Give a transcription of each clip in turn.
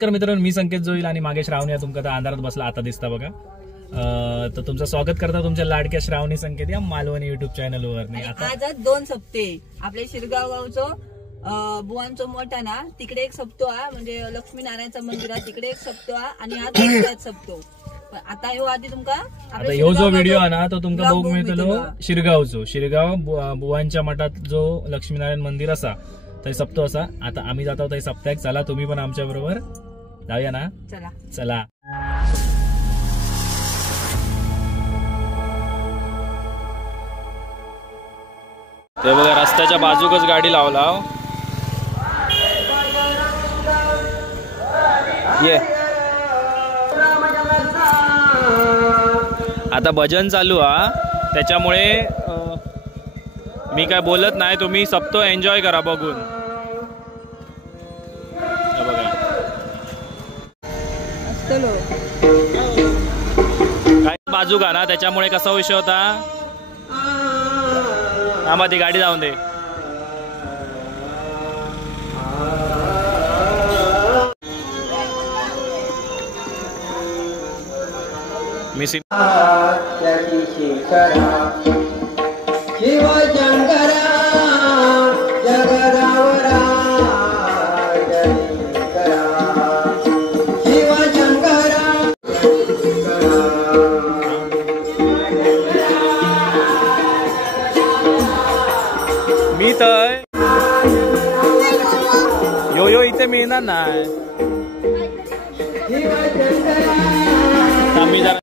तर मित्रांनो मी संकेत जोईल आणि मागे श्रावणी तुमका तर अंधारात बसला आता दिसता बघा। तर तुमचं स्वागत करता तुमच्या लाडक्या श्रावणी संकेत या मालवणी युट्यूब चॅनलवर। आज 2 सप्ते आपल्या शिरगाव गावचो बुवांचो मोठा ना तिकडे एक सप्तो हा म्हणजे लक्ष्मीनारायणचं मंदिर आहे तिकडे एक सप्तो हा आणि हा दुसराच सप्तो। आता ह्यो आधी तुमका आता ह्यो जो व्हिडिओ आहे ना तो तुमका बघू मिळतलो शिरगाव बुवांच्या मठात जो लक्ष्मीनारायण मंदिर असा तर सप्तो असा। आता आम्ही जातो त्या सप्त्याक, चला तुम्ही पण आमच्या बरोबर जाऊया ना। चला चला ते बघा रस्त्याच्या बाजूकच गाडी लावला ये। आता भजन चालू हा त्याच्यामुळे मी काय बोलत नाही, तुम्ही सप्तो एन्जॉय करा बघून। बघा काय बाजू का ना त्याच्यामुळे कसा विषय होता आम्हा ती गाडी जाऊन दे। मी तर यो इथे मिळणार नाही। आम्ही जरा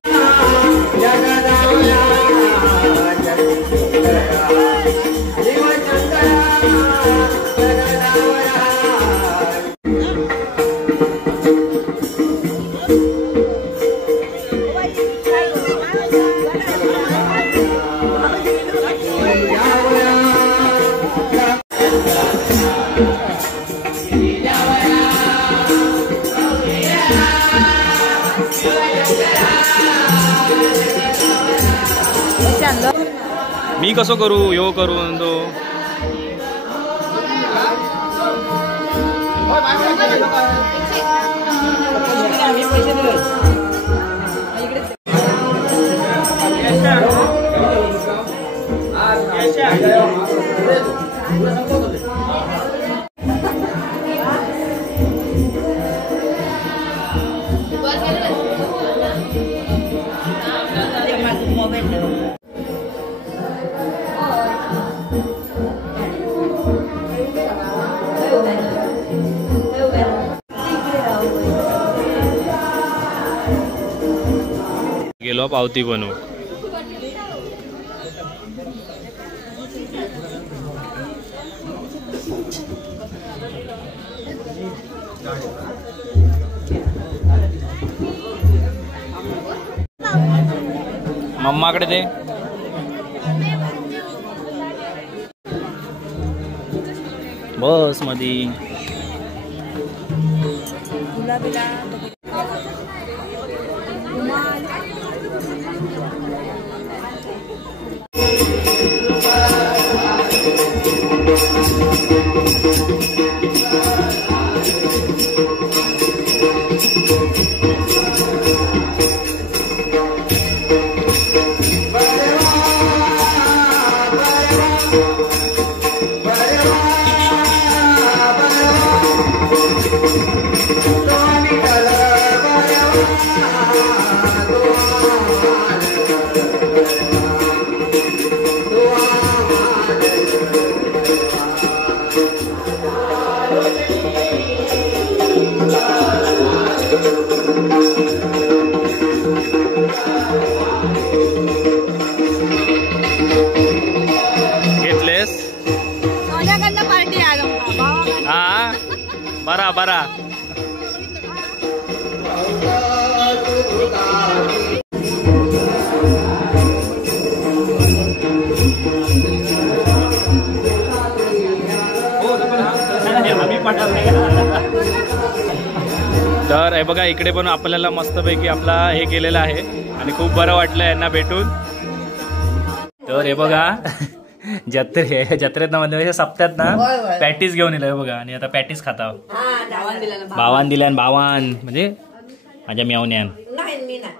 मी कसं करू यो करून तो गेलो पावती बनवू। मम्माकडे दे बस मधी बरा बरा तर हे बघा इकडे पण आपल्याला मस्तपैकी आपला हे केलेलं आहे आणि खूप बरं वाटलं यांना भेटून। तर हे बघा जत्रेत ना म्हणजे सप्त्यात ना होय, होय. पॅटीस घेऊन येलं बघा आणि आता पॅटीस खाता हा भावान दिला ना भावान दिल्यान भावान म्हणजे माझ्या मेवण्यान नाही मी नाही